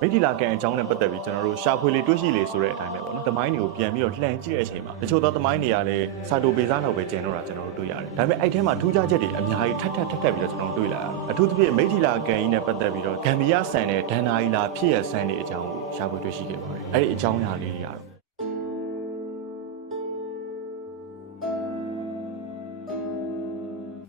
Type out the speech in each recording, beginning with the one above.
မိထီလာကန်အကြောင်းနဲ့ပတ်သက်ပြီးကျွန်တော်တို့ရှာဖွေလေတွေးရှိလေဆိုတဲ့အတိုင်းပဲပေါ့နော်သမိုင်းတွေကိုပြန်ပြီးတော့လှန်ကြည့်တဲ့အချိန်မှာတချို့သောသမိုင်းတွေကလည်းစာတိုပေစားတော့ပဲကျန်တော့တာကျွန်တော်တို့တွေ့ရတယ်ဒါပေမဲ့အဲ့ထဲမှာထူးခြားချက်တွေအများကြီးထပ်ပြီးတော့ကျွန်တော်တို့တွေ့လာရတယ်အထူးသဖြင့်မိထီလာကန်ကြီးနဲ့ပတ်သက်ပြီးတော့ဂမ်ဘီယာဆန်တဲ့ဒန်နာရီလာဖြစ်ရဆန်တဲ့အကြောင်းကိုရှာဖွေတွေ့ရှိခဲ့ပါတယ်အဲ့ဒီအကြောင်းအရာလေးတွေကတေ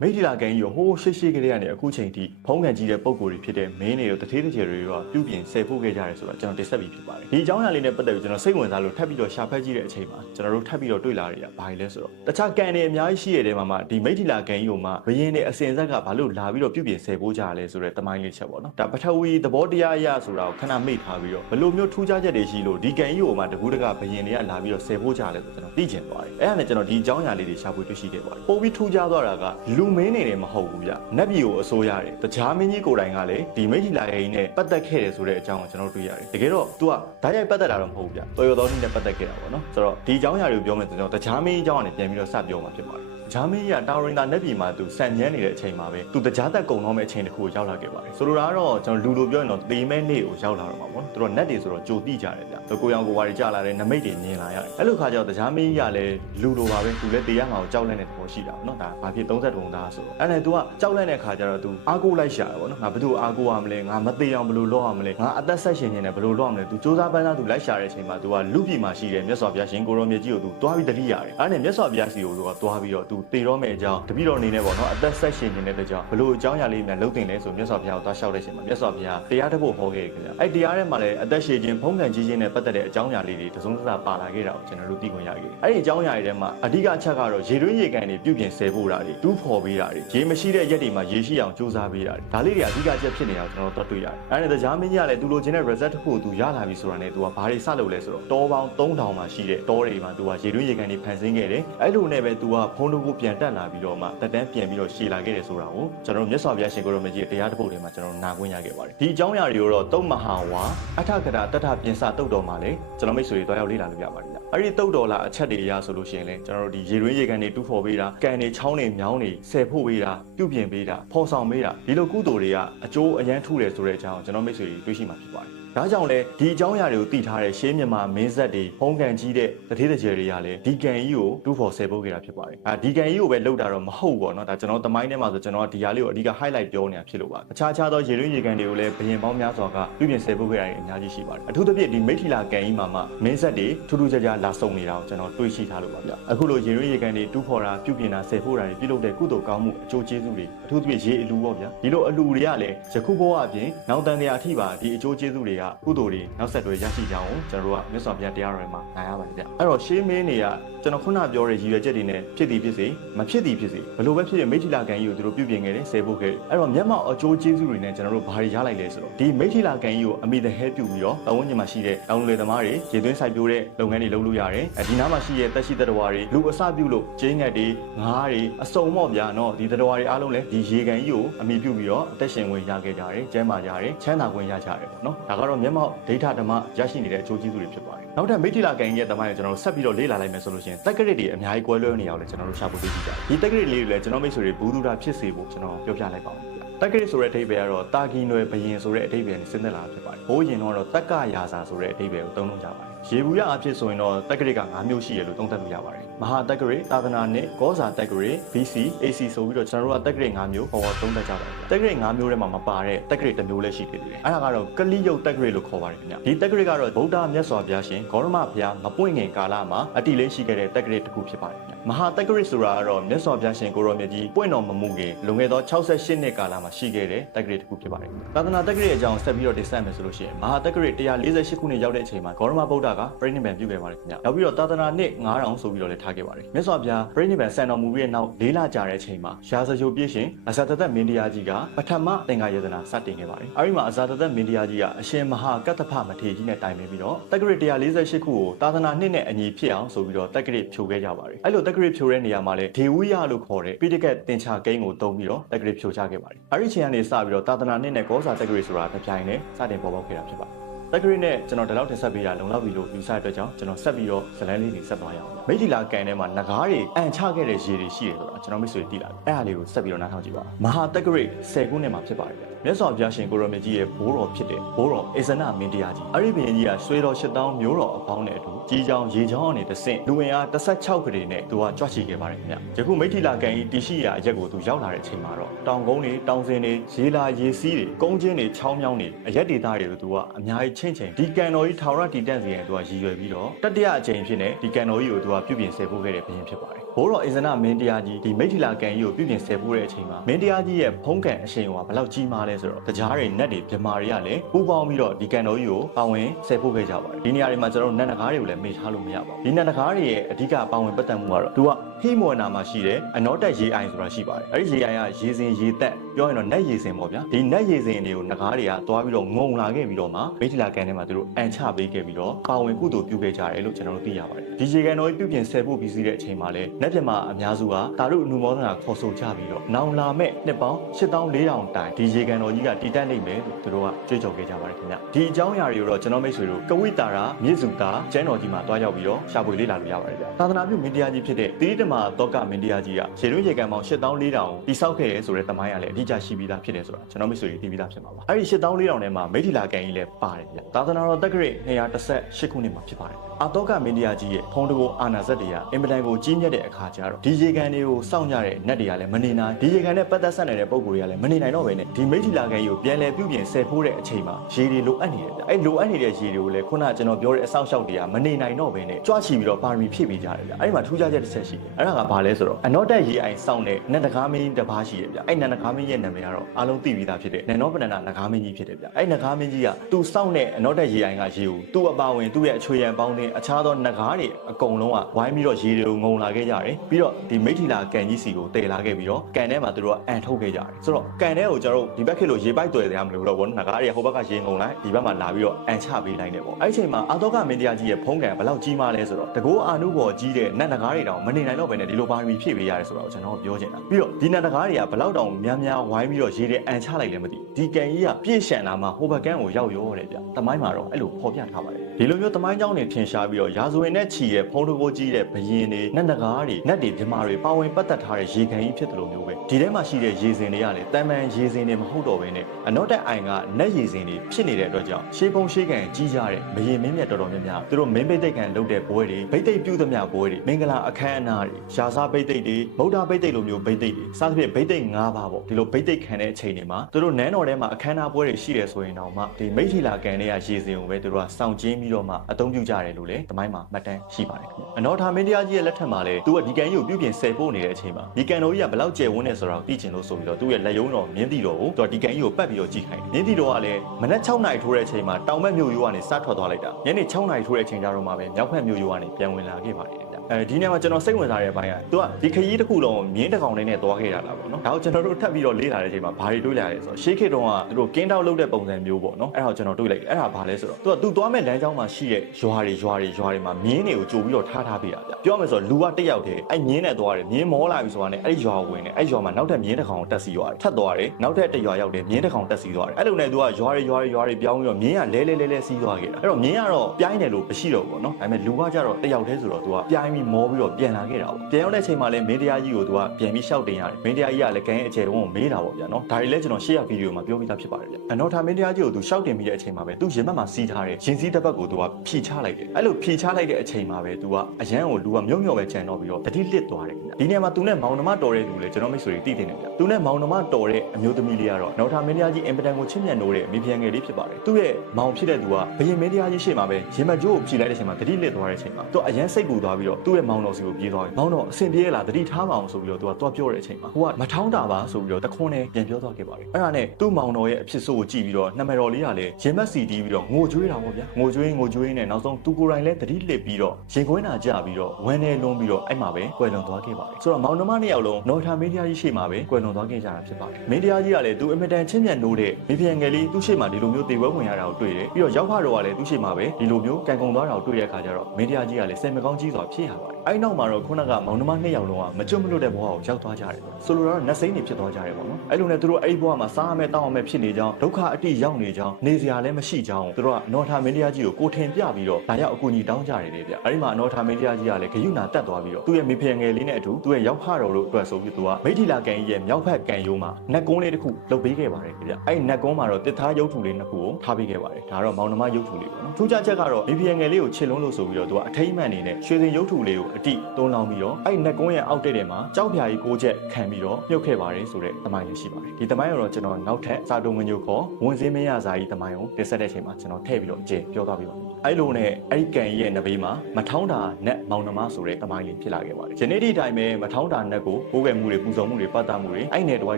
ာ့မိထီလာကန်ကြီးကိုဟိုးရှိကလေးကနေအခုချိန်ထိဖုံးကန်ကြီးတဲ့ပုံကိုယ်တွေဖြစ်တဲ့မင်းတွေတို့တထေးတကြေတွေတော့ပြုပြင်ဆယ်ဖို့ခဲ့ကြတယ်ဆိုတော့ကျွန်တော်တင်ဆက်ပြီးဖြစ်ပါတယ်ဒီအကြောင်းအရာလေးနဲ့ပတ်သက်ပြီးကျွန်တော်စိတ်ဝင်စားလို့ထပ်ပြီးတော့ရှာဖက်ကြည့်တဲ့အချိန်မှာကျွန်တော်တို့ထပ်ပြီးတော့တွေ့လာရတာဘာလဲဆိုတော့တခြားကန်တွေအများကြီးရှိရတဲ့မှာဒီမိထီလာကန်ကြီးကိုမှဘရင်တွေအစင်ဆက်ကဘာလို့လာပြီးတော့ပြုပြင်ဆယ်ဖို့ကြရလဲဆိုတဲ့တမိုင်းလေးချက်ပေါ့နော်ဒါပထဝီသဘောတရားအရဆိုတာကိုခဏမိတ်ထားပြီးတော့ဘလို့မျိုးထူးခြားချက်တွေရှိလို့ဒီကန်ကြီးကိုမှတကူးတကဘရင်တွေကလာပြီးတော့ဆယ်ဖို့ကြလဲဆိုကျွန်တော်သိချင်သွားတယ်အဲ့ဒါနဲ့ကျွန်တော်ဒီအကြောင်းအရာလေးတွေရှာဖွေတွေ့ရှိခဲ့ပါတယ်ပို့ပြီးထူးခြားသွားတာကလူမင်းတွေမဟုတ်ဘူးဗျနတ်ပြည်ကိုအစိုးရတယ်တကြားမင်းကြီးကိုယ်တိုင်ကလည်းဒီမိထီလာကန်ကြီးနဲ့ပတ်သက်ခဲ့တယ်ဆိုတဲ့အကြောင်းကိုကျွန်တော်တွေ့ရတယ်တကယ်တော့ तू ကဓာတ်ရိုက်ပတ်သက်တာတော့မဟုတ်ဘူးဗျတော်ရတော်နဲ့ပတ်သက်ခဲ့တာပေါ့နော်ဆိုတော့ဒီအကြောင်းအရာတွေကိုပြောမယ်ဆိုတော့တကြားမင်းကြီးအကြောင်းကနေပြန်ပြီးတော့စပြောမှာဖြစ်ပါတယ်ဂျာမင်းကြီးကတာရင်တာနက်ပြည်မှာသူစံညမ်းနေတဲ့အချိန်မှာပဲသူတကြားသက်ကုံတော့မဲ့အချိန်တစ်ခုကိုရောက်လာခဲ့ပါတယ်ဆိုလိုတာကတော့ကျွန်တော်လူလိုပြောရင်တော့တေးမဲနေ့ကိုရောက်လာတော့မှာပေါ့သူတို့နက်တွေဆိုတော့ကြိုတိကြတယ်ဗျကိုရောင်ကိုဝါတွေကြာလာတယ်နမိတ်တွေမြင်လာရတယ်အဲ့လိုခါကျတော့တကြားမင်းကြီးကလည်းလူလိုပါပဲသူလည်းတေးရမှာကိုကြောက်လန့်တဲ့သဘောရှိတာပေါ့နော်ဒါဘာဖြစ်30တုံသားဆိုတော့အဲ့နဲ့ तू ကကြောက်လန့်တဲ့ခါကျတော့ तू အားကိုးလိုက်ရှာတယ်ပေါ့နော်ငါဘယ်သူအားကိုးရမလဲငါမသေးအောင်ဘယ်လိုလုပ်ရမလဲငါအသက်ဆက်ရှင်နေတယ်ဘယ်လိုလုပ်ရမလဲ तू စူးစမ်းပန်းစား तू လိုက်ရှာတဲ့အချိန်မှာ तू ကလူပြည်မှာရှိတဲ့မြတ်စွာဘုရားရှင်ကိုရောမြတ်ကြီးကို तू တွားပြီးတတိရတယ်အဲ့နဲ့မြတ်စွာဘုရားစီကို तू ကတွားပြီးတော့ तू တေတော့မဲ့အကြောင်းတပည့်တော်အနေနဲ့ပေါ့နော်အသက်ဆက်ရှင်နေတဲ့ကြောင့်ဘလို့အကြောင်းအရာလေးများလုံးတင်လဲဆိုမြတ်စွာဘုရားကိုသွားလျှောက်တဲ့အချိန်မှာမြတ်စွာဘုရားတရားတစ်ပုဒ်ဟောခဲ့တယ်ခင်ဗျအဲ့တရားထဲမှာလည်းအသက်ရှင်ခြင်းဖုံးကန်ကြီးခြင်းနဲ့ပတ်သက်တဲ့အကြောင်းအရာလေးတွေတစုံတစပါလာခဲ့တာကိုကျွန်တော်တို့သိခွင့်ရခဲ့အဲ့ဒီအကြောင်းအရာတွေထဲမှာအဓိကအချက်ကတော့ရေတွင်းရေကန်တွေပြုပြင်ဆယ်ဖို့တာတွေတူးဖော်ပေးတာတွေရေမရှိတဲ့ရက်တွေမှာရေရှိအောင်စူးစမ်းပေးတာတွေဒါလေးတွေအဓိကချက်ဖြစ်နေတာကိုကျွန်တော်တို့တွေ့ရတယ်အဲ့ဒါတရားမင်းကြီးကလည်းသူလိုချင်တဲ့ result တစ်ခုကိုသူရလာပြီဆိုတာနဲ့သူကဘာတွေစလုပ်လဲဆိုတော့တောပေါင်း3000မှာရှိတဲ့တောတွေမှာသူကရေတွင်းရေကန်တွေဖန်ဆင်းခဲ့တယ်အဲ့လိုနဲ့ပဲသူကဖုံးတစ်ခုပြန်တက်လာပြီးတော့မှတက်တန်းပြန်ပြီးတော့ရှည်လာခဲ့တယ်ဆိုတာကိုကျွန်တော်တို့မြတ်စွာဘုရားရှင်ကိုရောမြတ်ကြီးတရားတစ်ပုဒ်ထဲမှာကျွန်တော်နာခွင့်ရခဲ့ပါတယ်ဒီအကြောင်းအရာတွေကိုတော့တုတ်မဟာဝါအထကတာတထပြင်စတုတ်တော်မှာလေကျွန်တော်မိတ်ဆွေတွေတွားရောက်လေ့လာလို့ရပါတယ်ဗျအဲ့ဒီတုတ်တော်လာအချက်တွေအရဆိုလို့ရှိရင်လေကျွန်တော်တို့ဒီရေတွင်းရေကန်တွေတူးဖော်ပေးတာကန်တွေချောင်းတွေမြောင်းတွေဆယ်ဖို့ပေးတာပြုပြင်ပေးတာဖော်ဆောင်ပေးတာဒီလိုကုသိုလ်တွေကအကျိုးအရန်ထူတယ်ဆိုတဲ့အကြောင်းကျွန်တော်မိတ်ဆွေတွေတွေ့ရှိမှာဖြစ်ပါတယ်ဒါကြောင့်လဲဒီအကြောင်းအရာတွေကိုသိထားတဲ့ရှေးမြန်မာမင်းဆက်တွေဖုံးကန်ကြီးတဲ့တထေးတကြေတွေကလည်းဒီကန်ကြီးကိုတူးဖော်ဆယ်ဖို့ခဲ့တာဖြစ်ပါတယ်ဒီကန်ကြီးကိုပဲလောက်တာတော့မဟုတ်ဘူးเนาะဒါကျွန်တော်သမိုင်းထဲမှာဆိုကျွန်တော်ဒီဟာလေးကိုအဓိက highlight ပြောနေတာဖြစ်လို့ပါအခြားသောရေတွင်းရေကန်တွေကိုလည်းဘယင်ပေါင်းများစွာကပြုပြင်ဆယ်ဖို့ခဲ့တာတွေအများကြီးရှိပါတယ်အထူးသဖြင့်ဒီမိထီလာကန်ကြီးမှာမှမင်းဆက်တွေထူးထူးခြားခြားလာစုံနေတာကိုကျွန်တော်တွေ့ရှိထားလို့ပါဗျအခုလိုရေတွင်းရေကန်တွေတူးဖော်တာပြုပြင်တာဆယ်ဖို့တာတွေပြုလုပ်တဲ့ကုသိုလ်ကောင်းမှုအကျိုးကျေးဇူးတွေအထူးသဖြင့်ရေအလူပေါ့ဗျဒီလိုအလူတွေကလည်းယခုဘဝအပြင်နောက်တန်တရားအထိပါဒီအကျိုးကျေးဇူးတွေကကုသိုလ်တွေနောက်ဆက်တွဲရရှိကြအောင်ကျွန်တော်တို့ကမြတ်စွာဘုရားတရားတော်မှာနိုင်ရပါတယ်ဗျအဲ့တော့ရှေးမင်းတွေကကျွန်တော်ခုနပြောတဲ့ရည်ရွယ်ချက်တွေနဲ့ဖြစ်သည်ဖြစ်စေမဖြစ်သည်ဖြစ်စေဘလို့ပဲဖြစ်ဖြစ်မိထီလာကန်ကြီးကိုသူတို့ပြုပြင်ခဲ့တယ်ဆယ်ဖို့ခဲ့တယ်အဲ့တော့မျက်မှောက်အကျိုးကျေးဇူးတွေနဲ့ကျွန်တော်တို့ဘာတွေရလိုက်လဲဆိုတော့ဒီမိထီလာကန်ကြီးကိုအမိတဟဲပြုပြီးတော့အဝန်းကျင်မှာရှိတဲ့တောင်လေသမားတွေရေသွင်းစိုက်ပျိုးတဲ့လုပ်ငန်းတွေလုပ်လို့ရတယ်ဒီနားမှာရှိတဲ့တက်ရှိတတဝါတွေလူအစပြုလို့ကျင်းငတ်တွေငါးတွေအစုံမော့ဗျာနော်ဒီတတဝါတွေအားလုံးလည်းဒီရေကန်ကြီးကိုအမိပြုပြီးတော့အသက်ရှင်ဝင်ရခဲ့ကြတယ်ကျမ်းမာကြတယ်ချမ်းသာခွင့်ရကြတယ်ပေါ့နော်ဒါကတော့မျက်မှောက်ဒိဋ္ဌဓမ္မရရှိနေတဲ့အကျိုးကျေးဇူးတွေဖြစ်ပါတယ်နောက်ထပ်မိထီလာကန်ကြီးရဲ့တမိုင်းကိုကျွန်တော်တို့ဆက်ပြီးတော့လေ့လာလိုက်မယ်ဆိုလို့ရှိရင်တက္ကရာတွေအများကြီးကွဲလွဲနေအောင်လည်းကျွန်တော်တို့ရှာဖွေသိကြတယ်ဒီတက္ကရာလေးတွေလည်းကျွန်တော်မိတ်ဆွေတွေဘူးသူတာဖြစ်စေဖို့ကျွန်တော်ပြောပြလိုက်ပါမယ်တက္ကရာဆိုတဲ့အဓိပ္ပာယ်ကတော့တာကီနွယ်ဘယင်ဆိုတဲ့အဓိပ္ပာယ်နဲ့ဆင်းသက်လာတာဖြစ်ပါတယ်ဘိုးရင်တော့တက္ကရာစာဆိုတဲ့အဓိပ္ပာယ်ကိုသုံးလို့ရပါတယ်ရေဘူးရအဖြစ်ဆိုရင်တော့တက္ကရာက5မျိုးရှိရလို့သုံးသပ်လို့ရပါတယ်မဟာတက္ကရာသာသနာနဲ့ကောဇာတက္ကရာ BC AC ဆိုပြီးတော့ကျွန်တော်တို့ကတက္ကရာ5မျိုးဟောသုံးသပ်ကြပါတယ်တက္ကရာ5မျိုးထဲမှာမပါတဲ့တက္ကရာ1မျိုးလည်းရှိသေးတယ်အဲ့ဒါကတော့ကလိယုတ်တက္ကရာလို့ခေါ်ပါတယ်ခင်ဗျဒီတက္ကရာကတော့ဗုဒ္ဓမြတ်စွာဘုရားရှင်ဂေါရမဘုရားမပွင့်ခင်ကာလမှာအတိလေးရှိခဲ့တဲ့တက္ကရာတစ်ခုဖြစ်ပါတယ်ခင်ဗျမဟာတက္ကရာဆိုတာကတော့မြတ်စွာဘုရားရှင်ကိုရောမြတ်ကြီးပွင့်တော်မမူခင်လွန်ခဲ့သော68နှစ်ကာလမှာရှိခဲ့တဲ့တက္ကရာတစ်ခုဖြစ်ပါတယ်သာသနာတက္ကရာအကြောင်းဆက်ပြီးတော့တင်ဆက်မယ်ဆိုလို့ရှိရင်မဟာတက္ကရာ148ခုနှစ်ရောက်တဲ့အချိန်မှာဂေါရမဗုဒ္ဓကပြိဋိဘံပြုခဲ့ပါတယ်ခင်ဗျနောက်ပြီးတော့သာသနာနှစ်9000ဆိုပြီးတော့လည်းထားခဲ့ပါတယ်မြတ်စွာဘုရားပြိဋိဘံဆန်တော်မူပြီးတဲ့နောက်၄လကြာတဲ့အချိန်မှာရာဇဂိုပြည့်ရှင်အဇာတသက်မင်းတရားကြီးကပထမသင်္ဃာယတနာစတင်ခဲ့ပါတယ်အဲဒီမှာအဇာတသက်မင်းတရားကြီးကအရှင်မဟာကတ္တဖမထေရကြီးနဲ့တိုင်ပင်ပြီးတော့တက္ကရာ148ခုကိုသာသနာနှစ်နဲ့အညီဖြစ်အောင်ဆိုပြီးတော့တက္ကရာဖြိုခဲ့ကြပါတယ်အဲ့လိုတက္ကရာဖြိုတဲ့နေရာမှာလည်းဒေဝိယလို့ခေါ်တဲ့ပိဋကတ်သင်္ချာကိန်းကိုသုံးပြီးတော့တက္ကရာဖြိုချခဲ့ပါတယ်အဲဒီအချိန်ကနေစပြီးတော့သာသနာနှစ်နဲ့ကောဇာတက္ကရာဆိုတာတစ်ပြိုင်တည်းစတင်ပေါ်ပေါက်ခဲ့တာဖြစ်ပါတယ်တက္ကရာနဲ့ကျွန်တော်ဒီလောက်တင်ဆက်ပေးတာလုံလောက်ပြီလို့ယူဆတဲ့အတွက်ကြောင့်ကျွန်တော်ဆက်ပြီးတော့ဇလန်းလေးတွေဆက်သွားရအောင်မိထီလာကန်ထဲမှာငကားတွေအန်ချခဲ့တဲ့ရေတွေရှိတယ်ဆိုတာကျွန်တော်မိတ်ဆွေသိလာတယ်အဲ့ဒါလေးကိုဆက်ပြီးတော့နားထောင်ကြည့်ပါဦးမဟာတက္ကရာ10ခုနှစ်မှာဖြစ်ပါတယ် မြတ်စွာဘုရားရှင်ကိုရောမြတ်ကြီးရဲ့ဘိုးတော်ဖြစ်တဲ့ဘိုးတော်ဧဇနမင်းတရားကြီးအဲ့ဒီဘုရင်ကြီးကဆွေတော်8000မျိုးတော်အပေါင်းနဲ့အတူကြီးချောင်းရေချောင်းကနေတဆင့်လူဝင်အား16ခရီနဲ့သူကကြွချီခဲ့ပါတယ်ခင်ဗျယခုမိထီလာကန်ကြီးတရှိရာအရက်ကိုသူရောက်လာတဲ့အချိန်မှာတော့တောင်ကုန်းတွေတောင်စင်တွေရေလာရေစီးတွေကုန်းချင်းတွေချောင်းမြောင်းတွေအရက်ဒေသတွေကိုသူကအများကြီးချင်းချင်းဒီကန်တော်ကြီးထာဝရတည်တံ့စီရင်သူကရည်ရွယ်ပြီးတော့တတိယအကြိမ်ဖြစ်နေဒီကန်တော်ကြီးကိုသူကပြုပြင်ဆယ်ဖို့ခဲ့တဲ့ဘုရင်ဖြစ်ပါတယ်ဘိုးတော်ဧဇနမင်းတရားကြီးဒီမိထီလာကန်ကြီးကိုပြုပြင်ဆယ်ဖို့တဲ့အချိန်မှာမင်းတရားကြီးရဲ့ဖုံးကန်အရှိန်ကဘယ်လောက်ကြီးမားလဲဆိုတော့တကြားတွေနက်တွေပြမာတွေကလည်းပူပေါင်းပြီးတော့ဒီကန်တော်ကြီးကိုပါဝင်ဆယ်ဖို့ခဲ့ကြပါတယ်ဒီနေရာတွေမှာကျွန်တော်တို့နတ်နဂါးတွေကိုလည်းမေ့ထားလို့မရပါဘူးဒီနတ်နဂါးတွေရဲ့အဓိကပါဝင်ပတ်သက်မှုကတော့သူကဟိမွေနာမှာရှိတဲ့အနောတက်ရေအိုင်ဆိုတာရှိပါတယ်အဲ့ဒီရေအိုင်ကရေစင်ရေတက်ပြောရင်တော့နတ်ရေစင်ပေါ့ဗျာဒီနတ်ရေစင်တွေကိုနဂါးတွေကသွားပြီးတော့ငုံလာခဲ့ပြီးတော့မှမိထီလာကန်ထဲမှာသူတို့အန်ချပေးခဲ့ပြီးတော့ပါဝင်ကုသိုလ်ပြုခဲ့ကြတယ်လို့ကျွန်တော်တို့သိရပါတယ်ဒီရေကန်တော်ကြီးပြုပြင်ဆယ်ဖို့ပြီးစီးတဲ့အချိန်မှာလည်းနတ်ပြမအများစုကတာတို့အနုမောဒနာခေါ်ဆိုကြပြီးတော့နောင်လာမဲ့နှစ်ပေါင်း8400တိုင်ဒီရေကန်တော်ကြီးကတည်တတ်နိုင်မယ်လို့သူတို့ကကြွေးကြော်ခဲ့ကြပါတယ်ခင်ဗျဒီအကြောင်းအရာတွေကိုတော့ကျွန်တော်မိတ်ဆွေတို့ကဝိတာရာမြေစုတာကျန်းတော်ကြီးမှာတွားရောက်ပြီးတော့ရှာဖွေလေ့လာလို့ရပါတယ်ဗျသာသနာပြုမင်းတရားကြီးဖြစ်တဲ့တိရိတ္တမသောကမင်းတရားကြီးကရေတွင်းရေကန်ပေါင်း8400တိဆောက်ခဲ့ရဲဆိုတဲ့သမိုင်းကလည်းအဓိကရှိပြီးသားဖြစ်တယ်ဆိုတာကျွန်တော်မိတ်ဆွေတွေသိပြီးသားဖြစ်မှာပါအဲ့ဒီ8400ထဲမှာမိထီလာကန်ကြီးလည်းပါတယ်ဗျသာသနာတော်တက္ကရာ218ခုနှစ်မှာဖြစ်ပါတယ်အာသောကမင်းတရားကြီးရဲ့ဖုံးတကိုအာနာဇက်တွေကအင်မတန်ကိုကြီးမြတ်တဲ့အခါကျတော့ဒီရေကန်တွေကိုစောင့်ကြတဲ့နတ်တွေကလည်းမနေနိုင်ဒီရေကန်နဲ့ပတ်သက်ဆက်နေတဲ့ပုံကိုယ်တွေကလည်းမနေနိုင်တော့ဘဲနဲ့ဒီမိထီလာကန်ကြီးကိုပြန်လည်ပြုပြင်ဆယ်ဖို့တဲ့အချိန်မှာရေတွေလိုအပ်နေတယ်ဗျအဲ့လိုအပ်နေတဲ့ရေတွေကိုလည်းခုနကကျွန်တော်ပြောတဲ့အဆောက်အအုံတွေကမနေနိုင်တော့ဘဲနဲ့ကြွချီပြီးတော့ပါရမီဖြည့်ပေးကြတယ်ဗျအဲ့ဒီမှာထူးခြားချက်တစ်ချက်ရှိတယ်အဲ့ဒါကဘာလဲဆိုတော့အနောတက်ရေအိုင်စောင့်တဲ့နတ်တကားမင်းတစ်ပါးရှိတယ်ဗျအဲ့နတ်တကားမင်းရဲ့နာမည်ကတော့အားလုံးသိပြီးသားဖြစ်တဲ့နန္ဒောပဏ္ဏနဂါးမင်းကြီးဖြစ်တယ်ဗျအဲ့နဂါးမင်းကြီးကသူစောင့်တဲ့အနောတက်ရေအိုင်ကရေကိုသူ့အပါဝင်သူ့ရဲ့အချွေရန်ပေါင်းတဲ့အခြားသောနဂါးတွေအကုန်လုံးကဝိုင်းပြီးတော့ရေတွေကိုငုံလာခဲ့ကြတယ်ပြီးတော့ဒီမိထီလာကန်ကြီးစီကိုတည်လာခဲ့ပြီးတော့ကန်ထဲမှာသူတို့ကအန်ထုတ်ခဲ့ကြတယ်ဆိုတော့ကန်ထဲကိုကျွန်တော်တို့ဒီဘက်ခေတ်လိုရေပိုက်တွေ့တယ်မလို့တော့ဘောနဂါးတွေဟိုဘက်ကရေငုံလိုက်ဒီဘက်မှာလာပြီးတော့အန်ချပေးလိုက်တယ်ပေါ့အဲ့ဒီအချိန်မှာအာသောကမင်းတရားကြီးရဲ့ဖုံးကန်ဘယ်လောက်ကြီးမားလဲဆိုတော့တကောအာနုဘော်ကြီးတဲ့နတ်နဂါးတွေတောင်မနေနိုင်တော့ဘဲနဲ့ဒီလိုပါရမီဖြည့်ပေးရတယ်ဆိုတော့ကျွန်တော်ပြောချင်တာပြီးတော့ဒီနတ်နဂါးတွေကဘယ်လောက်တောင်များများဝိုင်းပြီးတော့ရေတွေအန်ချလိုက်လည်းမသိဒီကန်ကြီးကပြည့်ရှံလာမှဟိုဘက်ကန်ကိုရောက်ရောတယ်ဗျတမိုင်းမှာတော့အဲ့လိုဖော်ပြထားပါတယ်ဒီလိုမျိုးတမိုင်းကြောင်းတွေထင်ရှားပြီးတော့ရာဇဝင်နဲ့ချီရဲ့ဖုံးတကိုကြီးတဲ့ဘယင်တွေနတ်နဂါးတွေနတ်တွေမြမာတွေပါဝင်ပတ်သက်ထားတဲ့ရေကန်ကြီးဖြစ်တယ်လို့မျိုးပဲဒီထဲမှာရှိတဲ့ရေစင်တွေကလည်းတန်ပန်ရေစင်တွေမဟုတ်တော့ဘဲနဲ့အနော့တက်အိုင်ကနတ်ရေစင်တွေဖြစ်နေတဲ့အတွက်ကြောင့်ရှေးပုံရှေးကန်ကြီးကြတဲ့ဘယင်မင်းမြတ်တော်တော်များများသူတို့မင်းပိတ်သိက်ကန်လုပ်တဲ့ဘွဲတွေဘိတ်သိက်ပြုသမျှဘွဲတွေမင်္ဂလာအခမ်းအနားတွေရာဇဘိတ်သိက်တွေဗုဒ္ဓဘိတ်သိက်လိုမျိုးဘိတ်သိက်တွေစသဖြင့်ဘိတ်သိက်၅ပါးပေါ့ဒီလိုဘိတ်သိက်ခံတဲ့အချိန်တွေမှာသူတို့နန်းတော်ထဲမှာအခမ်းအနားပွဲတွေရှိတယ်ဆိုရင်တော့မှဒီမိထီလာကန်တွေကရေစင်ကိုပဲသူတို့ကစောင့်ကျင်းပြီးတော့မှအသုံးပြုကြတယ်လို့လည်းတမိုင်းမှာမှတ်တမ်းရှိပါတယ်ခင်ဗျအနောထာမင်းတရားကြီးရဲ့လက်ထက်မှာလည်းသူကဒီကန်ကြီးကိုပြုပြင်ဆယ်ဖို့နေတဲ့အချိန်မှာဒီကန်တော်ကြီးကဘယ်လောက်ကျယ်ဝန်းနေဆိုတာကိုသိချင်လို့ဆိုပြီးတော့သူ့ရဲ့လက်ယုံတော်မြင်းတီတော်ကိုသူကဒီကန်ကြီးကိုပတ်ပြီးတော့ကြည့်ခိုင်းတယ်မြင်းတီတော်ကလည်းမနက်6နာရီထိုးတဲ့အချိန်မှာတောင်ဘက်မြို့ရိုးကနေစထွက်သွားလိုက်တာညနေ6နာရီထိုးတဲ့အချိန်ကျတော့မှပဲမြောက်ဘက်မြို့ရိုးကနေပြန်ဝင်လာခဲ့ပါတယ်ဒီနေ့မှာကျွန်တော်စိတ်ဝင်စားတဲ့အပိုင်းကသူကဒီခရီးတစ်ခုလုံးမြင်းတစ်ကောင်နဲ့သွားခဲ့တာလားပေါ့နော်ဒါကိုကျွန်တော်တို့ထပ်ပြီးတော့လေ့လာတဲ့အချိန်မှာဘာတွေတွေးလာလဲဆိုတော့ရှေးခေတ်တုန်းကသူတို့ကင်းတောက်လုပ်တဲ့ပုံစံမျိုးပေါ့နော်အဲ့ဒါကိုကျွန်တော်တွေးလိုက်တယ်အဲ့ဒါဘာလဲဆိုတော့သူသွားမဲ့လမ်းကြောင်းမှာရှိတဲ့ရွာတွေမှာမြင်းတွေကိုကြိုပြီးတော့ထားပေးတာဗျပြောမယ်ဆိုတော့လူကတစ်ယောက်တည်းအဲ့မြင်းနဲ့သွားတယ်မြင်းမောလာပြီဆိုတာနဲ့အဲ့ဒီရွာဝင်တယ်အဲ့ရွာမှာနောက်ထပ်မြင်းတစ်ကောင်တက်စီသွားတယ်ထပ်သွားတယ်နောက်ထပ်တစ်ရွာရောက်တယ်မြင်းတစ်ကောင်တက်စီသွားတယ်အဲ့လိုနဲ့သူကရွာတွေပြောင်းပြီးတော့မြင်းကလဲစီးသွားခဲ့တာအဲ့တော့မြင်းကတော့ပြိုင်းတယ်လို့မရှိတော့ဘူးပေါ့နော်ဒါပေမဲ့လူကကြတော့တစ်ယောက်တည်းဆိုတော့သူကပြိုင်းပြီးမောပြီးတော့ပြန်လာခဲ့တာပေါ့ပြန်ရောက်တဲ့အချိန်မှာလည်းမင်းတရားကြီးကိုသူကပြန်ပြီးရှောက်တင်ရတယ်မင်းတရားကြီးကလည်းကန်ရဲ့အခြေတုံးကိုမေးတာပေါ့ဗျာနော်ဒါတွေလည်းကျွန်တော်ရှေ့ရဗီဒီယိုမှာပြောပြထားဖြစ်ပါတယ်ဗျအနော်ထာမင်းတရားကြီးကိုသူရှောက်တင်ပြီးတဲ့အချိန်မှာပဲသူရင်ဘတ်မှာစီးထားတဲ့ရင်စည်းတစ်ပတ်ကိုသူကဖြီချလိုက်တယ်အဲ့လိုဖြီချလိုက်တဲ့အချိန်မှာပဲသူကအရန်ကိုလူကမြုံပဲကြံတော့ပြီးတော့တတိလစ်သွားတယ်ခင်ဗျဒီနေရာမှာသူနဲ့မောင်နှမတော်တဲ့လူလည်းကျွန်တော်မိတ်ဆွေတွေသိတယ်ဗျသူနဲ့မောင်နှမတော်တဲ့အမျိုးသမီးလေးကတော့နော်ထာမင်းတရားကြီးအင်ပတန်ကိုချစ်မြတ်နိုးတဲ့မိဖုရားငယ်လေးဖြစ်ပါတယ်သူ့ရဲ့မောင်ဖြစ်တဲ့သူကဘယင်မင်းတရားကြီးရှေ့မှာပဲရင်မကျိုးကိုဖြီလိုက်တဲ့အချိန်မှာတတိလစ်သွားတဲ့အချိန်မှာသူအရန်စိတ်ပူသွားပြီးတော့သူ့ရဲ့မောင်တော်စီကိုပြေးသွားတယ်မောင်တော်အဆင်ပြေလားတတိထားမအောင်ဆိုပြီးတော့သူကသွားပြောတဲ့အချိန်မှာဟိုကမထောင်းတာပါဆိုပြီးတော့တခွန်းနဲ့ပြန်ပြောသွားခဲ့ပါတယ်အဲ့ဒါနဲ့သူ့မောင်တော်ရဲ့အဖြစ်ဆိုးကိုကြည့်ပြီးတော့နှမတော်လေးကလည်းရင်မက်စီတီးပြီးတော့ငိုကြွေးတာပေါ့ဗျာငိုကြွေးနဲ့နောက်ဆုံးသူကိုယ်တိုင်လည်းတတိလစ်ပြီးတော့ရင်ခွင်းနာကြပြီးတော့ဝမ်းနဲ့လွန်ပြီးတော့အဲ့မှာပဲကွယ်လွန်သွားခဲ့ပါတယ်ဆိုတော့မောင်နှမနှစ်ယောက်လုံးနော်ထာမင်းတရားကြီးရှေ့မှာပဲကွယ်လွန်သွားခဲ့ကြတာဖြစ်ပါတယ်မင်းတရားကြီးကလည်းသူအင်မတန်ချင်းမြတ်နိုးတဲ့မိဖုရားငယ်လေးသူ့ရှေ့မှာဒီလိုမျိုးတေဝဲဝင်ရတာကိုတွေ့တယ်ပြီးတော့ရောက်ဖတော်ကလည်းသူ့ရှေ့မှာပဲဒီလိုမျိုးကန်ကုန်သွားတာကိုတွေ့တဲ့အခါကျတော့မင်းတရားကြီးကလည်းစိတ်မကောင်းကြီးစွာဖြစ်ရ ပါတယ်အဲ့နောက်မှာတော့ခုနကမောင်နှမ2ယောက်လုံးကမကြွမလွတ်တဲ့ဘဝကိုရောက်သွားကြတယ်ဆိုလိုတော့နှစိမ့်နေဖြစ်သွားကြတယ်ပေါ့နော်အဲ့လိုနဲ့သူတို့အဲ့ဒီဘဝမှာစားရမယ်တောင်းရမယ်ဖြစ်နေကြောင်းဒုက္ခအတိရောက်နေကြောင်းနေစရာလည်းမရှိကြောင်းသူတို့ကအနော်ထာမင်းတရားကြီးကိုကိုထင်ပြပြီးတော့ဒါရောက်အကူအညီတောင်းကြတယ်လေဗျအဲ့ဒီမှာအနော်ထာမင်းတရားကြီးကလည်းဂယုဏတက်သွားပြီးတော့သူ့ရဲ့မိဖငယ်လေးနဲ့အတူသူ့ရဲ့ရောက်ဖတော်တို့အတွက်ဆိုပြီးသူကမိထီလာကန်ကြီးရဲ့မြောက်ဖက်ကံရိုးမှာနတ်ကုန်းလေးတစ်ခုလုပ်ပေးခဲ့ပါတယ်ဗျအဲ့ဒီနတ်ကုန်းမှာတော့တစ်သားရုပ်ထုလေးနှစ်ခုကိုထားပေးခဲ့ပါတယ်ဒါတော့မောင်နှမရုပ်ထုလေးပေါ့နော်ထူးခြားချက်ကတော့မိဖငယ်လေးကိုချစ်လုံးလို့ဆိုပြီးတော့သူကအထိမ့်မှန်နေနဲ့ရွှေစင်ရုပ်ထုလေးကိုအတိတွန်းလောင်းပြီးတော့အဲ့ဒီနတ်ကုန်းရဲ့အောက်တဲ့မှာကြောက်ဖြာကြီး6ချက်ခံပြီးတော့မြုပ်ခဲ့ပါတယ်ဆိုတဲ့သမိုင်းလေးရှိပါတယ်ဒီသမိုင်းကိုတော့ကျွန်တော်နောက်ထပ်စာတုံငညိုခေါ်ဝင်စင်းမရစာကြီးသမိုင်းကိုတင်ဆက်တဲ့အချိန်မှာကျွန်တော်ထည့်ပြီးတော့အကျယ်ပြောသွားပြပါမယ်အဲ့လိုနဲ့အဲ့ဒီကန်ကြီးရဲ့နဘေးမှာမထောင်းတာနဲ့မောင်နှမဆိုတဲ့သမိုင်းလေးဖြစ်လာခဲ့ပါတယ်ယနေ့ဒီတိုင်းပဲမထောင်းတာနဲ့ကိုကိုးကွယ်မှုတွေပူဇော်မှုတွေပတ်သက်မှုတွေအဲ့နယ်တဝိုက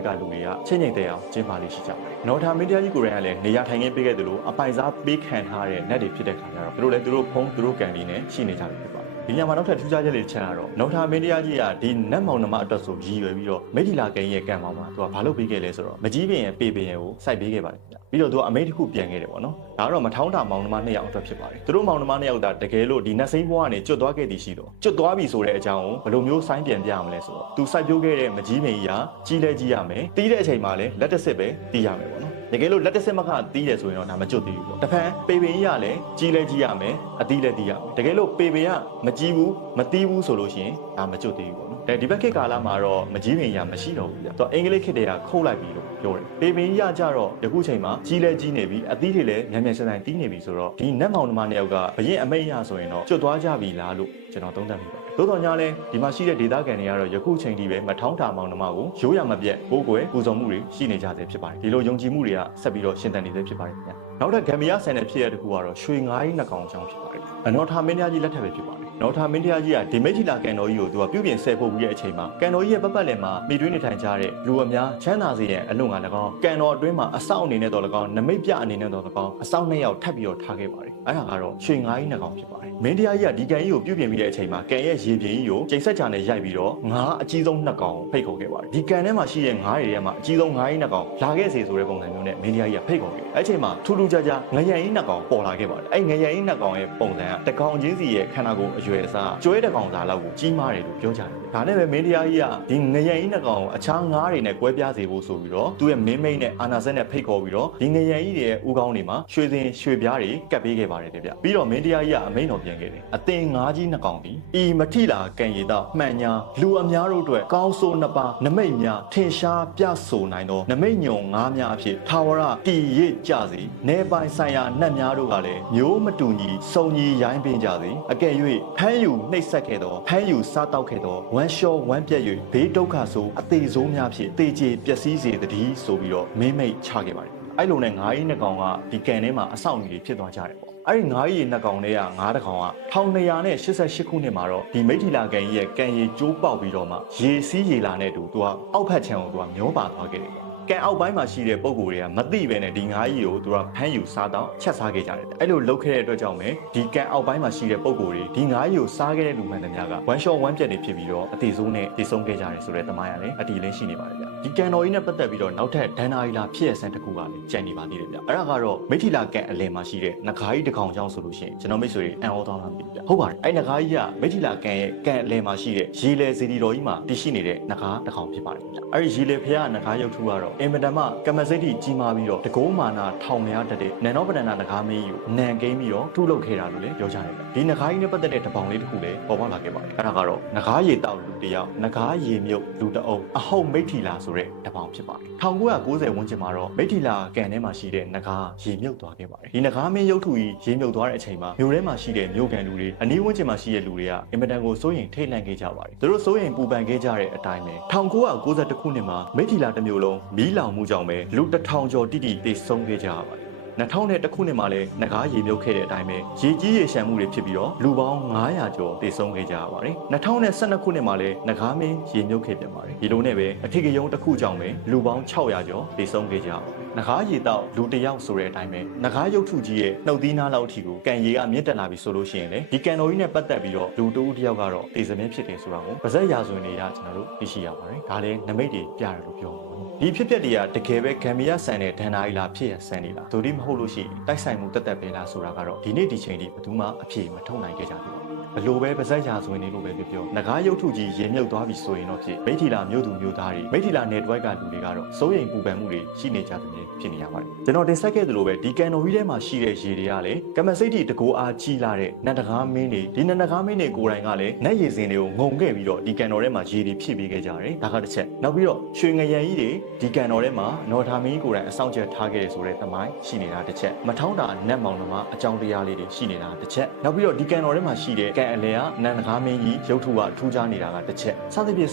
်ကလူတွေကချင်းငိမ့်တဲ့အောင်ကျင်းပလေးရှိကြပါတယ်နော်ထာမင်းတရားကြီးကိုယ်တိုင်ကလည်းနေရာထိုင်ခင်းပေးခဲ့တယ်လို့အပိုင်စားပေးခံထားတဲ့နတ်တွေဖြစ်တဲ့ခါကျတော့သူတို့လည်းသူတို့ဖုံးသူတို့ကန်လေးနဲ့ရှိနေကြတယ်ဖြစ်ပါတယ်ဒီညမှာနောက်ထပ်ထူးခြားချက်လေးချက်ကတော့နော်ထာမင်းတရားကြီးကဒီနတ်မောင်နှမအတွက်ဆိုရည်ရွယ်ပြီးတော့မိထီလာကန်ရဲ့ကံပေါ်မှာသူကဘာလုပ်ပေးခဲ့လဲဆိုတော့မကြီးပင်ရဲ့ပေပင်ရဲ့ကိုစိုက်ပေးခဲ့ပါတယ်ပြီးတော့သူကအမိန့်တစ်ခုပြန်ခဲ့တယ်ပေါ့နော်ဒါကတော့မထောင်းတာမောင်နှမ2ယောက်အတွက်ဖြစ်ပါတယ်သူတို့မောင်နှမ2ယောက်ဒါတကယ်လို့ဒီနတ်စိမ်းဘွားကနေကျွတ်သွားခဲ့သည်ရှိတော့ကျွတ်သွားပြီဆိုတဲ့အကြောင်းကိုဘယ်လိုမျိုးဆိုင်းပြန်ပြရမလဲဆိုတော့သူစိုက်ပျိုးခဲ့တဲ့မကြီးပင်ကြီးကကြီးလဲကြီးရမယ်တီးတဲ့အချိန်မှာလည်းလက်တစ်စစ်ပဲတီးရမယ်ပေါ့နော်တကယ်လို့လက်တစ်စစ်မကတီးတယ်ဆိုရင်တော့ဒါမကျွတ်သေးဘူးပေါ့တဖန်ပေပင်ကြီးကလည်းကြီးလဲကြီးရမယ်အတီးလဲတီးရမယ်တကယ်လို့ပေပင်ကမကြီးဘူးမတီးဘူးဆိုလို့ရှိရင်ဒါမကျွတ်သေးဘူးပေါ့နော်ဒီဘက်ခေတ်ကာလမှာတော့မကြီးပင်ကြီးမရှိတော့ဘူးဗျသူအင်္ဂလိပ်ခေတ်တည်းကခုတ်လိုက်ပြီလို့ပြောတယ်ပေပင်ကြီးကကြတော့ယခုချိန်မှာကြီးလဲကြီးနေပြီအသီးတွေလည်းမြန်မြန်ဆန်ဆန်တီးနေပြီဆိုတော့ဒီနတ်မောင်နှမ2ယောက်ကဘရင်အမိတ်ရဆိုရင်တော့ကျွတ်သွားကြပြီလားလို့ကျွန်တော်သုံးသပ်မိပါတယ်သို့တော်ညာလဲဒီမှာရှိတဲ့ဒေသခံတွေကတော့ယခုချိန်ထိပဲမထောင်းတာမောင်နှမကိုရိုးရမပြတ်ကိုးကွယ်ပူဇော်မှုတွေရှိနေကြသေးဖြစ်ပါတယ်ဒီလိုယုံကြည်မှုတွေကဆက်ပြီးတော့ရှင်သန်နေသေးဖြစ်ပါတယ်ခင်ဗျာနောက်ထပ်ဂမ်ဘီယာဆန်တဲ့ဖြစ်ရတဲ့တစ်ခုကတော့ရွှေငါးကြီးနှကောင်ချောင်းဖြစ်ပါတယ်အနော်ထာမင်းတရားကြီးလက်ထပ်ပဲဖြစ်ပါတယ်နော်ထာမင်းတရားကြီးကဒီမိထီလာကန်တော်ကြီးကိုသူကပြုပြင်ဆဲဖို့ပြီးတဲ့အချိန်မှာကန်တော်ကြီးရဲ့ပတ်ပတ်လည်မှာမိတွင်းနေထိုင်ကြတဲ့လူအများချမ်းသာစေတဲ့အလွန်က၎င်းကန်တော်အတွင်းမှာအဆောက်အနေနဲ့တော်၎င်းနမိတ်ပြအနေနဲ့တော်၎င်းအဆောက်2ယောက်ထပ်ပြီးတော့ထားခဲ့ပါတယ်အဲ့ဒါကတော့ရွှေငါးကြီးနှကောင်ဖြစ်ပါတယ်မင်းတရားကြီးကဒီကန်ကြီးကိုပြုပြင်ပြီးတဲ့အချိန်မှာကန်ရဲ့ရေပြင်ကြီးကိုကျိန်ဆက်ချာနဲ့ရိုက်ပြီးတော့ငါးအကြီးဆုံး2ကောင်ဖိတ်ခေါ်ခဲ့ပါတယ်ဒီကန်ထဲမှာရှိတဲ့ငါးတွေထဲမှာအကြီးဆုံးငါးကြီး2ကောင်လာခဲ့စေဆိုတဲ့ပုံစံမျိုးနဲ့မင်းတရားကြီးကဖိတ်ခေါ်ခဲ့အဲ့အချိန်မှာထူးထူးခြားခြားငရံကြီး2ကောင်ပေါ်လာခဲ့ပါတယ်အဲ့ငရံကြီး2ကောင်ရဲ့ပုံစံကတကောင်ချင်းစီရဲ့ခန္ဓာကိုယ်အရွယ်အစားကျွဲတကောင်စားလောက်ကိုကြီးမားတယ်လို့ပြောကြတယ်ဒါနဲ့ပဲမင်းတရားကြီးကဒီငရံကြီး2ကောင်ကိုအခြားငါးတွေနဲ့ကွဲပြားစေဖို့ဆိုပြီးတော့သူ့ရဲ့မင်းမိတ်နဲ့အာနာစက်နဲ့ဖိတ်ခေါ်ပြီးတော့ဒီငရံကြီးတွေရဲ့ဦးခေါင်းတွေမှာရွှေစင်ရွှေပြားတွေကပ်ပေးခဲ့ပါတယ်တဲ့ဗျပြီးတော့မင်းတရားကြီးကအမိန့်တော်ပြန်ခဲ့တယ်အသင်ငါးကြီး2ကောင်ဒီဤမထိလာကံရည်တော့မှန်ညာလူအများတို့အတွက်ကောင်းဆိုး2ပါးနမိတ်များထင်ရှားပြဆိုနိုင်သောနမိတ်ညုံငါးများအဖြစ်ထာဝရတည်ရစ်ကြစေနေပိုင်ဆိုင်ရာနတ်များတို့ကလည်းမျိုးမတူညီစုံညီရိုင်းပင်ကြစေအကယ်၍ဖမ်းယူနှိပ်စက်ခဲ့သောဖမ်းယူစားတောက်ခဲ့သောဝမ်းလျှောဝမ်းပြက်၍ဘေးဒုက္ခဆိုအသေးဆိုးများဖြင့်တေကျေပျက်စီးစေတည်းဆိုပြီးတော့မင်းမိတ်ချခဲ့ပါတယ်အဲ့လိုနဲ့ငါးကြီး2ကောင်ကဒီကန်ထဲမှာအဆောက်အဦတွေဖြစ်သွားကြတယ်ပေါ့အဲ့ဒီငါးကြီး2ကောင်တွေကငါးတစ်ကောင်က1288ခုနှစ်မှာတော့ဒီမိထီလာကန်ကြီးရဲ့ကန်ရီကျိုးပေါက်ပြီးတော့မှရေစီးရေလာနဲ့တူသူကအောက်ဖက်ခြံကိုသူကမျောပါသွားခဲ့တယ်ကန်အောက်ပိုင်းမှာရှိတဲ့ပုံကိုယ်တွေကမသိပဲနဲ့ဒီငါးကြီးကိုသူကဖမ်းယူစားတော့ချက်စားခဲ့ကြတယ်အဲ့လိုလုပ်ခဲ့တဲ့အတွက်ကြောင့်ပဲဒီကန်အောက်ပိုင်းမှာရှိတဲ့ပုံကိုယ်တွေဒီငါးကြီးကိုစားခဲ့တဲ့လူမှန်သမျှကဝမ်းလျှောဝမ်းပြက်တွေဖြစ်ပြီးတော့အသေးဆုံးနဲ့တည်ဆုံးခဲ့ကြတယ်ဆိုတဲ့သမိုင်းရလည်းအတီလင်းရှိနေပါတယ်ဗျဒီကန်တော်ကြီးနဲ့ပတ်သက်ပြီးတော့နောက်ထပ်ဒန်နာရီလာဖြစ်ရဆန်းတစ်ခုကလည်းကြံနေပါသေးတယ်ဗျအဲ့ဒါကတော့မိထီလာကန်အလယ်မှာရှိတဲ့နဂါးကြီးတစ်ကောင်ကြောင့်ဆိုလို့ရှိရင်ကျွန်တော်မိတ်ဆွေတွေအံ့ဩသွားတာပြီဗျဟုတ်ပါတယ်အဲ့နဂါးကြီးကမိထီလာကန်ရဲ့ကန်အလယ်မှာရှိတဲ့ရေလေစီတီတော်ကြီးမှာတည်ရှိနေတဲ့နဂါးတစ်ကောင်ဖြစ်ပါတယ်ဗျအဲ့ဒီရေလေဖျားနဂါးရုပ်ထုကတော့အင်မတန်မှကမစိတ်တိကြီးမားပြီးတော့တကုံးမာနာထောင်များတတဲ့နန်နောပဒနာနဂါးမင်းကြီးကိုနန်ကိန်းပြီးတော့ထုလုပ်ခဲ့တာလို့လည်းပြောကြတယ်ဗျဒီနဂါးကြီးနဲ့ပတ်သက်တဲ့တပေါင်လေးတစ်ခုလည်းပေါ်ပေါက်လာခဲ့ပါတယ်အဲ့ဒါကတော့နဂါးရေတောက်လူတစ်ယောက်နဂါးရေမြုပ်လူတအုပ်အဟုတ်မိထီလာဆိုတဲ့တပေါင်ဖြစ်ပါတယ်1990ဝန်းကျင်မှာတော့မိထီလာကန်ထဲမှာရှိတဲ့နဂါးရေမြုပ်သွားခဲ့ပါတယ်ဒီနဂါးမင်းရုပ်ထုကြီးရေမြုပ်သွားတဲ့အချိန်မှာမြို့ထဲမှာရှိတဲ့မြို့ကန်လူတွေအနီးဝန်းကျင်မှာရှိတဲ့လူတွေကအင်မတန်ကိုစိုးရိမ်ထိတ်လန့်ခဲ့ကြပါတယ်သူတို့စိုးရိမ်ပူပန်ခဲ့ကြတဲ့အတိုင်းပဲ1992ခုနှစ်မှာမိထီလာတစ်မျိုးလုံးမီးလောင်မှုကြောင့်ပဲလူ1000ကျော်တိတိသေဆုံးခဲ့ကြရပါတယ်2001ခုနှစ်မှာလည်းနဂါးရေမြုပ်ခဲ့တဲ့အတိုင်းပဲရေကြီးရေရှမ်းမှုတွေဖြစ်ပြီးတော့လူပေါင်း900ကျော်သေဆုံးခဲ့ကြရပါတယ်2012ခုနှစ်မှာလည်းနဂါးမင်းရေမြုပ်ခဲ့ပြန်ပါတယ်ဒီလိုနဲ့ပဲအထီးကယုံတစ်ခုကြောင့်ပဲလူပေါင်း600ကျော်သေဆုံးခဲ့ကြရပါတယ် ငကားရည်တော့လူတယောက်ဆိုတဲ့အတိုင်းပဲငကားရုပ်ထုကြီးရဲ့နှုတ်သီးနားလောက်အထိကိုကန်ရည်ကမြင့်တက်လာပြီဆိုလို့ရှိရင်လေဒီကန်တော်ကြီးနဲ့ပတ်သက်ပြီးတော့လူတဦးတယောက်ကတော့တေစမင်းဖြစ်တယ်ဆိုတာကိုပါဇက်ရာဇဝင်တွေကကျွန်တော်တို့သိရှိရပါတယ်ဒါလည်းနမိတ်တွေပြတယ်လို့ပြောမှာဒီဖြစ်ပျက်တွေကတကယ်ပဲဂမ်ဘီယာဆန်တဲ့ဒန်နာရီလာဖြစ်ရဆန်နေလားဒိုဒီမဟုတ်လို့ရှိရင်တိုက်ဆိုင်မှုတက်တက်ပဲလားဆိုတာကတော့ဒီနေ့ဒီချိန်ထိဘယ်သူမှအဖြေမထုတ်နိုင်ခဲ့ကြဘူးဘလို့ပဲပါဇက်ရာဇဝင်တွေလို့ပဲပြောငကားရုပ်ထုကြီးရေမြုပ်သွားပြီဆိုရင်တော့ဖြစ်မိထီလာမြို့သူမြို့သားတွေမိထီလာနယ်တွိုက်ကလူတွေကတော့စိုးရိမ်ပူပန်မှုတွေရှိနေကြတယ်ဖြစ်နေရပါတယ်ကျွန်တော်တင်ဆက်ခဲ့သလိုပဲဒီကန်တော်ကြီးထဲမှာရှိတဲ့ရေတွေကလည်းကမစိတ်တီတကူအားကြီးလာတဲ့နတ်တကားမင်းတွေဒီနတ်တကားမင်းတွေကိုယ်တိုင်ကလည်းနတ်ရည်စင်တွေကိုငုံခဲ့ပြီးတော့ဒီကန်တော်ထဲမှာရေတွေဖြစ်ပေးခဲ့ကြတယ်ဒါကတစ်ချက်နောက်ပြီးတော့ရွှေငရံကြီးတွေဒီကန်တော်ထဲမှာနော်ထာမင်းကိုယ်တိုင်အဆောင်ချက်ထားခဲ့တယ်ဆိုတဲ့သမိုင်းရှိနေတာတစ်ချက်မထောင်းတာနတ်မောင်နှမအကြောင်းတရားလေးတွေရှိနေတာတစ်ချက်နောက်ပြီးတော့ဒီကန်တော်ထဲမှာရှိတဲ့ကန်အလဲကနတ်တကားမင်းကြီးရုပ်ထုကထူးခြားနေတာကတစ်ချက်စသဖြင့်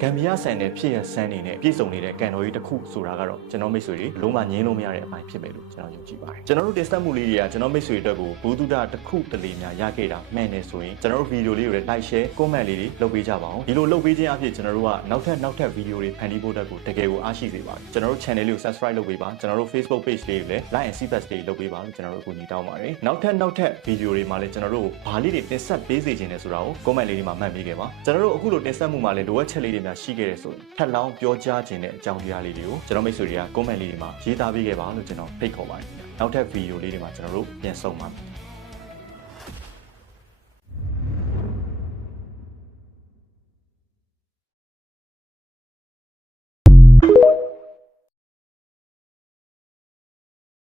ဂမ်ဘီယာဆန်တဲ့ဖြစ်ရဆန်းနေနဲ့ပြည့်စုံနေတဲ့ကန်တော်ကြီးတစ်ခုဆိုတာကတော့ကျွန်တော်မိတ်ဆွေတွေလုံးဝငြင်းလို့မရတဲ့အပိုင်းဖြစ်မယ်လို့ကျွန်တော်ယုံကြည်ပါတယ်ကျွန်တော်တို့တင်ဆက်မှုလေးတွေကကျွန်တော်မိတ်ဆွေတို့ကိုဘူးတုဒတစ်ခုတလေများရခဲ့တာမှန်နေဆိုရင်ကျွန်တော်တို့ဗီဒီယိုလေးကိုလည်း like share comment လေးတွေလုပ်ပေးကြပါအောင်ဒီလိုလုပ်ပေးခြင်းအဖြစ်ကျွန်တော်တို့ကနောက်ထပ်ဗီဒီယိုတွေဖန်တီးဖို့တက်ကိုတကယ်ကိုအားရှိစေပါတယ်ကျွန်တော်တို့ channel လေးကို subscribe လုပ်ပေးပါကျွန်တော်တို့ Facebook page လေးကိုလည်း like and subscribe လေးလုပ်ပေးပါလို့ကျွန်တော်တို့အကူအညီတောင်းပါတယ်နောက်ထပ်ဗီဒီယိုတွေမှာလည်းကျွန်တော်တို့ဘာလေးတွေတင်ဆက်ပေးစေချင်တယ်ဆိုတာကို comment လေးတွေမှာမှတ်ပေးခဲ့ပါကျွန်တော်တို့အခုလိုတင်ဆက်မှုမှာလည်းလိုအပ်ချက်လေးတွေများရှိခဲ့တယ်ဆိုရင်ထပ်လောင်းပြောကြားခြင်းတဲ့အကြောင်းတရားလေးတွေကိုကျွန်တော်မိတ်ဆွေတွေက comment လေးတွေမှာရေးသားပေးခဲ့ပါလို့ကျွန်တော်ဖိတ်ခေါ်ပါတယ်နောက်ထပ်ဗီဒီယိုလေးတွေမှာကျွန်တော်တို့ပြန်ဆုံပါမယ်